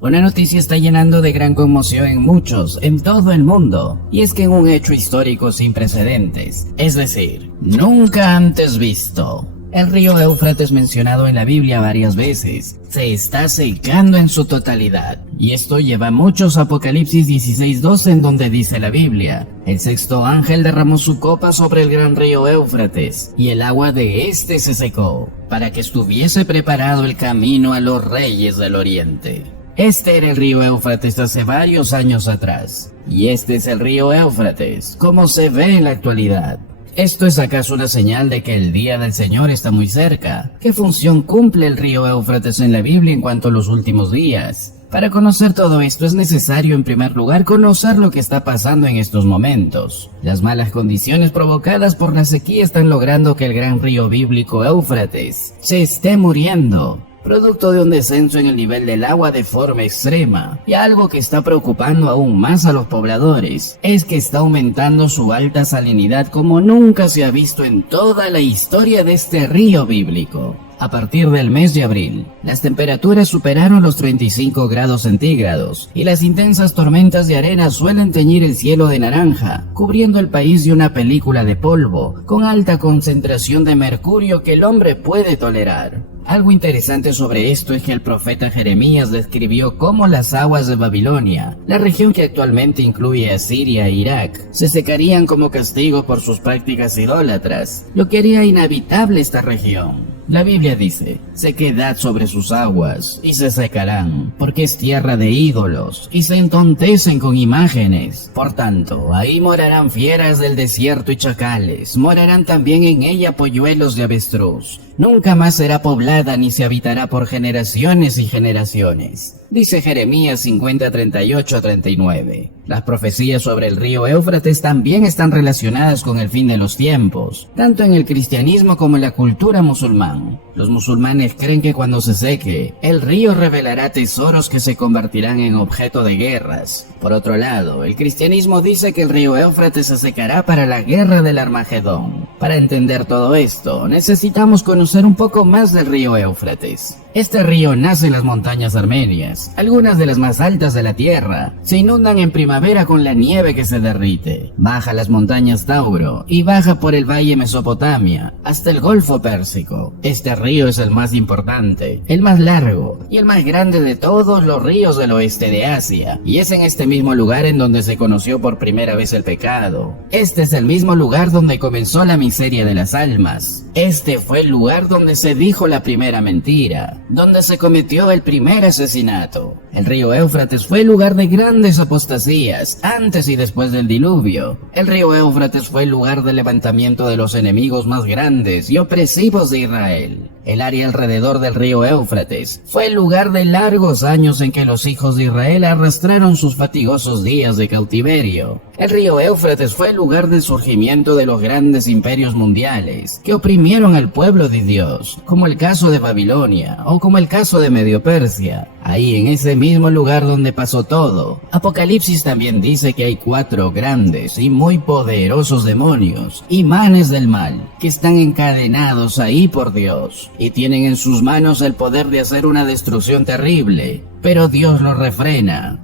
Una noticia está llenando de gran conmoción en muchos, en todo el mundo, y es que en un hecho histórico sin precedentes, es decir, nunca antes visto, el río Éufrates mencionado en la Biblia varias veces, se está secando en su totalidad, y esto lleva a muchos Apocalipsis 16:12 en donde dice la Biblia, el sexto ángel derramó su copa sobre el gran río Éufrates, y el agua de este se secó, para que estuviese preparado el camino a los reyes del oriente. Este era el río Éufrates hace varios años atrás, y este es el río Éufrates, como se ve en la actualidad. ¿Esto es acaso una señal de que el día del Señor está muy cerca? ¿Qué función cumple el río Éufrates en la Biblia en cuanto a los últimos días? Para conocer todo esto es necesario en primer lugar conocer lo que está pasando en estos momentos. Las malas condiciones provocadas por la sequía están logrando que el gran río bíblico Éufrates se esté muriendo, producto de un descenso en el nivel del agua de forma extrema, y algo que está preocupando aún más a los pobladores es que está aumentando su alta salinidad como nunca se ha visto en toda la historia de este río bíblico. A partir del mes de abril, las temperaturas superaron los 35 grados centígrados y las intensas tormentas de arena suelen teñir el cielo de naranja, cubriendo el país de una película de polvo con alta concentración de mercurio que el hombre puede tolerar. Algo interesante sobre esto es que el profeta Jeremías describió cómo las aguas de Babilonia, la región que actualmente incluye a Siria e Irak, se secarían como castigo por sus prácticas idólatras, lo que haría inhabitable esta región. La Biblia dice, sequedad sobre sus aguas, y se secarán, porque es tierra de ídolos, y se entontecen con imágenes. Por tanto, ahí morarán fieras del desierto y chacales, morarán también en ella polluelos de avestruz. Nunca más será poblada ni se habitará por generaciones y generaciones. Dice Jeremías 50:38-39. Las profecías sobre el río Éufrates también están relacionadas con el fin de los tiempos, tanto en el cristianismo como en la cultura musulmán. Los musulmanes creen que cuando se seque, el río revelará tesoros que se convertirán en objeto de guerras. Por otro lado, el cristianismo dice que el río Éufrates se secará para la guerra del Armagedón. Para entender todo esto, necesitamos conocer un poco más del río Éufrates. Este río nace en las montañas armenias, algunas de las más altas de la tierra. Se inundan en primavera con la nieve que se derrite. Baja las montañas Tauro y baja por el valle Mesopotamia hasta el Golfo Pérsico. Este río es el más importante, el más largo y el más grande de todos los ríos del oeste de Asia. Y es en este mismo lugar en donde se conoció por primera vez el pecado. Este es el mismo lugar donde comenzó la miseria de las almas. Este fue el lugar donde se dijo la primera mentira, donde se cometió el primer asesinato. El río Éufrates fue el lugar de grandes apostasías antes y después del diluvio. El río Éufrates fue el lugar del levantamiento de los enemigos más grandes y opresivos de Israel. El área alrededor del río Éufrates fue el lugar de largos años en que los hijos de Israel arrastraron sus fatigosos días de cautiverio. El río Éufrates fue el lugar del surgimiento de los grandes imperios mundiales que oprimieron al pueblo de Dios, como el caso de Babilonia o como el caso de Medio Persia. Ahí en ese mismo lugar donde pasó todo, Apocalipsis también dice que hay 4 grandes y muy poderosos demonios, imanes del mal, que están encadenados ahí por Dios y tienen en sus manos el poder de hacer una destrucción terrible. Pero Dios lo refrena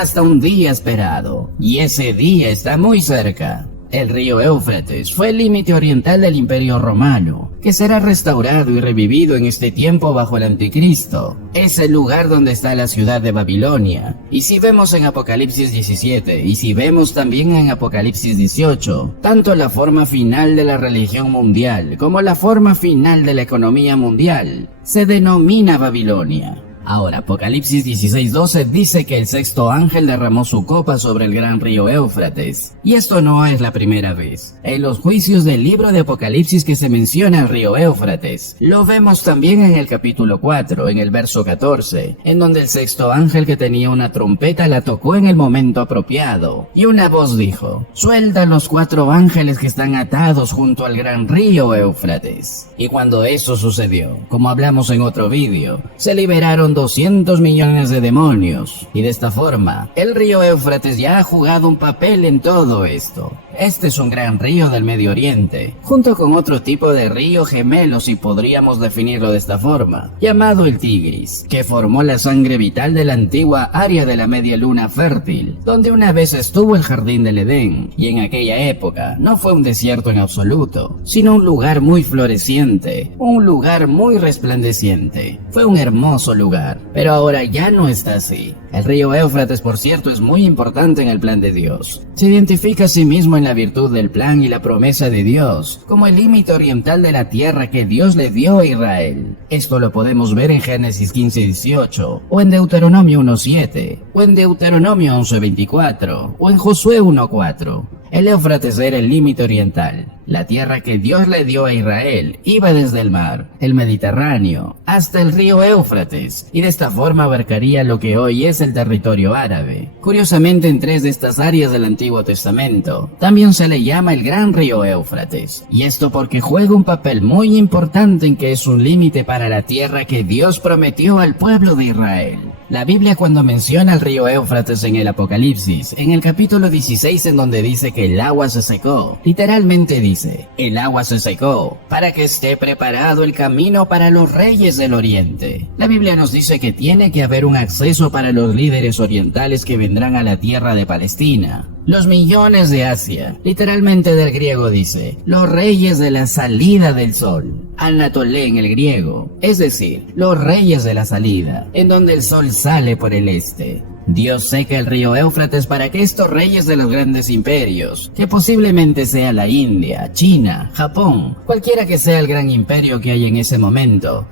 hasta un día esperado, y ese día está muy cerca. El río Éufrates fue el límite oriental del Imperio Romano, que será restaurado y revivido en este tiempo bajo el Anticristo. Es el lugar donde está la ciudad de Babilonia. Y si vemos en Apocalipsis 17, y si vemos también en Apocalipsis 18, tanto la forma final de la religión mundial como la forma final de la economía mundial se denomina Babilonia. Ahora, Apocalipsis 16:12 dice que el sexto ángel derramó su copa sobre el gran río Éufrates. Y esto no es la primera vez. En los juicios del libro de Apocalipsis que se menciona el río Éufrates, lo vemos también en el capítulo 4, en el verso 14, en donde el sexto ángel que tenía una trompeta la tocó en el momento apropiado. Y una voz dijo, suelta los 4 ángeles que están atados junto al gran río Éufrates. Y cuando eso sucedió, como hablamos en otro vídeo, se liberaron 200 millones de demonios, y de esta forma, el río Éufrates ya ha jugado un papel en todo esto. Este es un gran río del Medio Oriente, junto con otro tipo de río gemelo, si podríamos definirlo de esta forma, llamado el Tigris, que formó la sangre vital de la antigua área de la media luna fértil, donde una vez estuvo el jardín del Edén, y en aquella época no fue un desierto en absoluto, sino un lugar muy floreciente, un lugar muy resplandeciente. Fue un hermoso lugar, pero ahora ya no está así. El río Éufrates, por cierto, es muy importante en el plan de Dios. Se identifica a sí mismo en la virtud del plan y la promesa de Dios, como el límite oriental de la tierra que Dios le dio a Israel. Esto lo podemos ver en Génesis 15:18, o en Deuteronomio 1:7, o en Deuteronomio 11:24, o en Josué 1:4. El Éufrates era el límite oriental. La tierra que Dios le dio a Israel iba desde el mar, el Mediterráneo, hasta el río Éufrates, y de esta forma abarcaría lo que hoy es el territorio árabe. Curiosamente, en 3 de estas áreas del Antiguo Testamento también se le llama el Gran Río Éufrates, y esto porque juega un papel muy importante en que es un límite para la tierra que Dios prometió al pueblo de Israel. La Biblia, cuando menciona el río Éufrates en el Apocalipsis, en el capítulo 16, en donde dice que el agua se secó, literalmente dice, el agua se secó para que esté preparado el camino para los reyes del oriente. La Biblia nos dice que tiene que haber un acceso para los líderes orientales que vendrán a la tierra de Palestina. Los millones de Asia, literalmente del griego dice, los reyes de la salida del sol. Anatolé en el griego, es decir, los reyes de la salida, en donde el sol sale por el este. Dios seca el río Éufrates para que estos reyes de los grandes imperios, que posiblemente sea la India, China, Japón, cualquiera que sea el gran imperio que hay en ese momento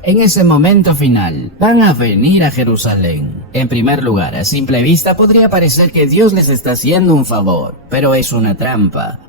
final, van a venir a Jerusalén. En primer lugar, a simple vista podría parecer que Dios les está haciendo un favor, pero es una trampa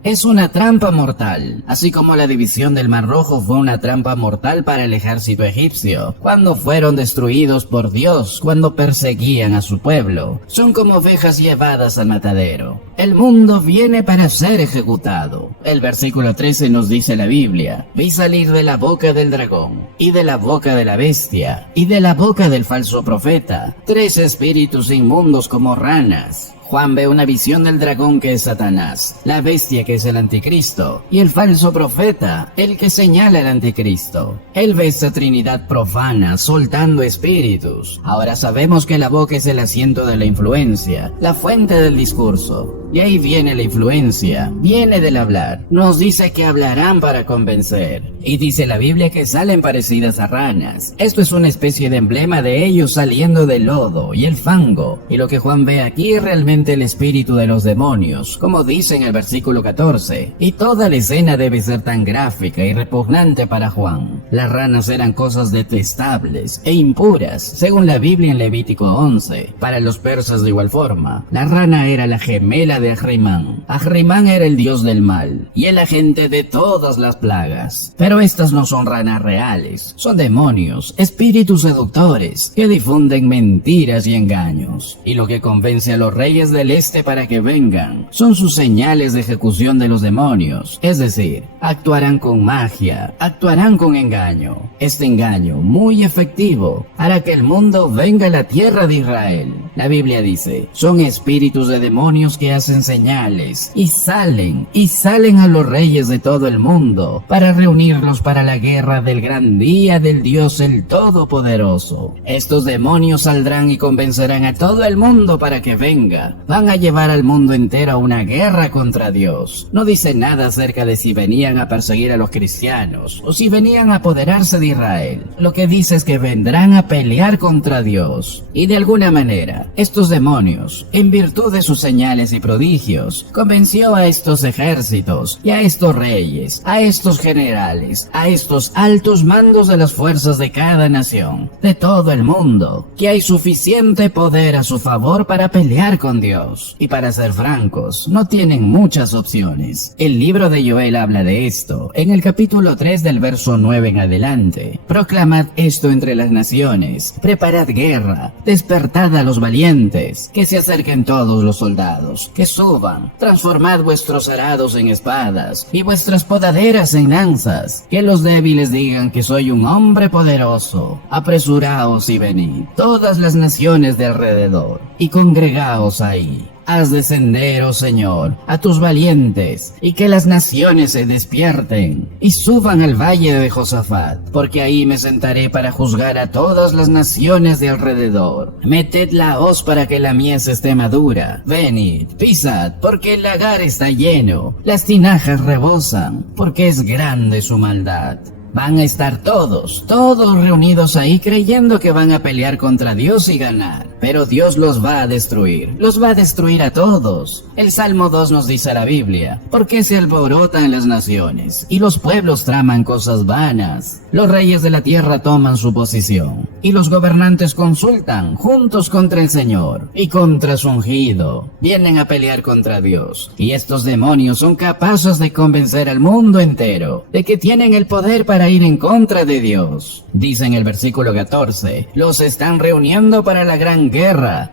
mortal, así como la división del Mar Rojo fue una trampa mortal para el ejército egipcio, cuando fueron destruidos por Dios, cuando perseguían a su pueblo. Son como ovejas llevadas al matadero. El mundo viene para ser ejecutado. El versículo 13 nos dice la Biblia: vi salir de la boca del dragón, y de la boca de la bestia, y de la boca del falso profeta, 3 espíritus inmundos como ranas. Juan ve una visión del dragón, que es Satanás, la bestia, que es el anticristo, y el falso profeta, el que señala el anticristo. Él ve esta trinidad profana soltando espíritus. Ahora sabemos que la boca es el asiento de la influencia, la fuente del discurso. Y ahí viene la influencia, viene del hablar. Nos dice que hablarán para convencer. Y dice la Biblia que salen parecidas a ranas. Esto es una especie de emblema de ellos saliendo del lodo y el fango. Y lo que Juan ve aquí es realmente el espíritu de los demonios, como dice en el versículo 14. Y toda la escena debe ser tan gráfica y repugnante para Juan. Las ranas eran cosas detestables e impuras, según la Biblia en Levítico 11. Para los persas de igual forma, la rana era la gemela de Ahrimán. Ahrimán era el dios del mal y el agente de todas las plagas. Pero estas no son ranas reales, son demonios, espíritus seductores que difunden mentiras y engaños. Y lo que convence a los reyes del este para que vengan son sus señales de ejecución de los demonios, es decir, actuarán con magia, actuarán con engaño. Este engaño, muy efectivo, hará que el mundo venga a la tierra de Israel. La Biblia dice, son espíritus de demonios que hacen señales y salen a los reyes de todo el mundo para reunirlos para la guerra del gran día del Dios el Todopoderoso. Estos demonios saldrán y convencerán a todo el mundo para que venga. Van a llevar al mundo entero a una guerra contra Dios. No dice nada acerca de si venían a perseguir a los cristianos o si venían a apoderarse de Israel. Lo que dice es que vendrán a pelear contra Dios. Y de alguna manera, estos demonios, en virtud de sus señales y prodigios, convenció a estos ejércitos y a estos reyes, a estos generales, a estos altos mandos de las fuerzas de cada nación, de todo el mundo, que hay suficiente poder a su favor para pelear con Dios. Y para ser francos, no tienen muchas opciones. El libro de Joel habla de esto, en el capítulo 3 del verso 9 en adelante. Proclamad esto entre las naciones, preparad guerra, despertad a los valientes, que se acerquen todos los soldados, que suban, transformad vuestros arados en espadas y vuestras podaderas en lanzas, que los débiles digan que soy un hombre poderoso. Apresuraos y venid, todas las naciones de alrededor, y congregaos ahí. Haz descender, oh Señor, a tus valientes, y que las naciones se despierten, y suban al valle de Josafat, porque ahí me sentaré para juzgar a todas las naciones de alrededor. Meted la hoz para que la mies esté madura. Venid, pisad, porque el lagar está lleno, las tinajas rebosan, porque es grande su maldad. Van a estar todos reunidos ahí creyendo que van a pelear contra Dios y ganar. Pero Dios los va a destruir a todos. El Salmo 2 nos dice la Biblia: ¿por qué se alborotan las naciones y los pueblos traman cosas vanas? Los reyes de la tierra toman su posición y los gobernantes consultan juntos contra el Señor y contra su ungido. Vienen a pelear contra Dios, y estos demonios son capaces de convencer al mundo entero de que tienen el poder para ir en contra de Dios. Dice en el versículo 14: los están reuniendo para la gran guerra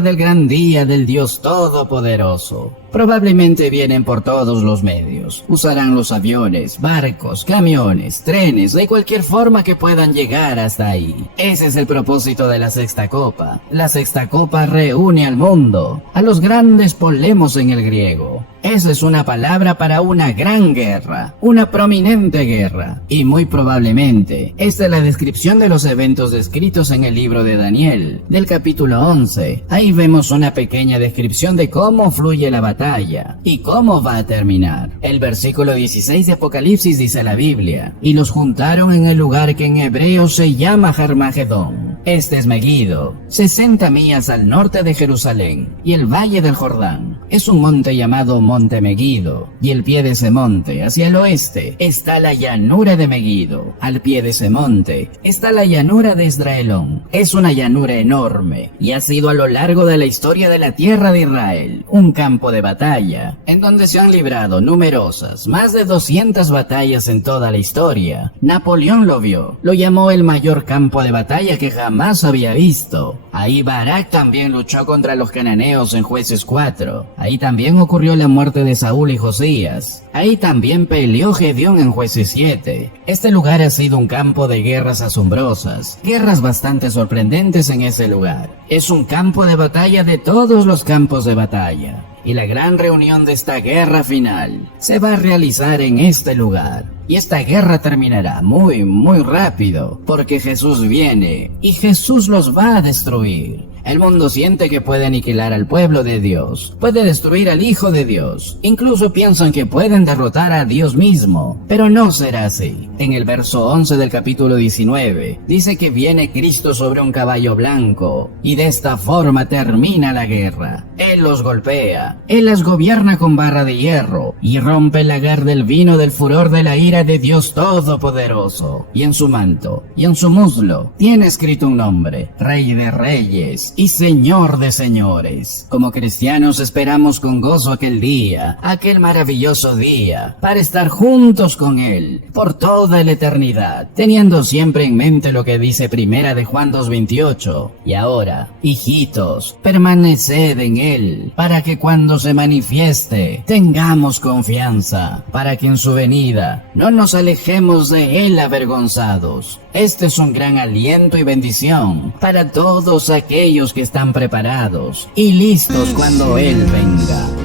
del gran día del Dios Todopoderoso. Probablemente vienen por todos los medios. Usarán los aviones, barcos, camiones, trenes, de cualquier forma que puedan llegar hasta ahí. Ese es el propósito de la Sexta Copa. La Sexta Copa reúne al mundo, a los grandes polemos en el griego. Esa es una palabra para una gran guerra, una prominente guerra. Y muy probablemente, esta es la descripción de los eventos descritos en el libro de Daniel, del capítulo 11. Ahí vemos una pequeña descripción de cómo fluye la batalla y cómo va a terminar. El versículo 16 de Apocalipsis dice la Biblia: y los juntaron en el lugar que en hebreo se llama Armagedón. Este es Megido, 60 millas al norte de Jerusalén, y el valle del Jordán. Es un monte llamado Monte Megido, y el pie de ese monte, hacia el oeste, está la llanura de Megido. Al pie de ese monte está la llanura de Esdraelón. Es una llanura enorme, y ha sido a lo largo de la historia de la tierra de Israel un campo de batalla, en donde se han librado numerosas, más de 200 batallas en toda la historia. Napoleón lo vio, lo llamó el mayor campo de batalla que jamás había visto. Ahí Barak también luchó contra los cananeos en Jueces 4. Ahí también ocurrió la muerte de Saúl y Josías. Ahí también peleó Gedeón en Jueces 7. Este lugar ha sido un campo de guerras asombrosas, guerras bastante sorprendentes en ese lugar. Es un campo de batalla de todos los campos de batalla. Y la gran reunión de esta guerra final se va a realizar en este lugar. Y esta guerra terminará muy rápido, porque Jesús viene y Jesús los va a destruir. El mundo siente que puede aniquilar al pueblo de Dios, puede destruir al Hijo de Dios, incluso piensan que pueden derrotar a Dios mismo, pero no será así. En el verso 11 del capítulo 19, dice que viene Cristo sobre un caballo blanco, y de esta forma termina la guerra. Él los golpea, Él las gobierna con barra de hierro, y rompe el lagar del vino del furor de la ira de Dios Todopoderoso. Y en su manto, y en su muslo, tiene escrito un nombre: Rey de Reyes y Señor de señores. Como cristianos esperamos con gozo aquel día, aquel maravilloso día, para estar juntos con Él por toda la eternidad, teniendo siempre en mente lo que dice Primera de Juan 2:28. Y ahora, hijitos, permaneced en Él, para que cuando se manifieste tengamos confianza, para que en su venida no nos alejemos de Él avergonzados. Este es un gran aliento y bendición para todos aquellos que están preparados y listos cuando Él venga.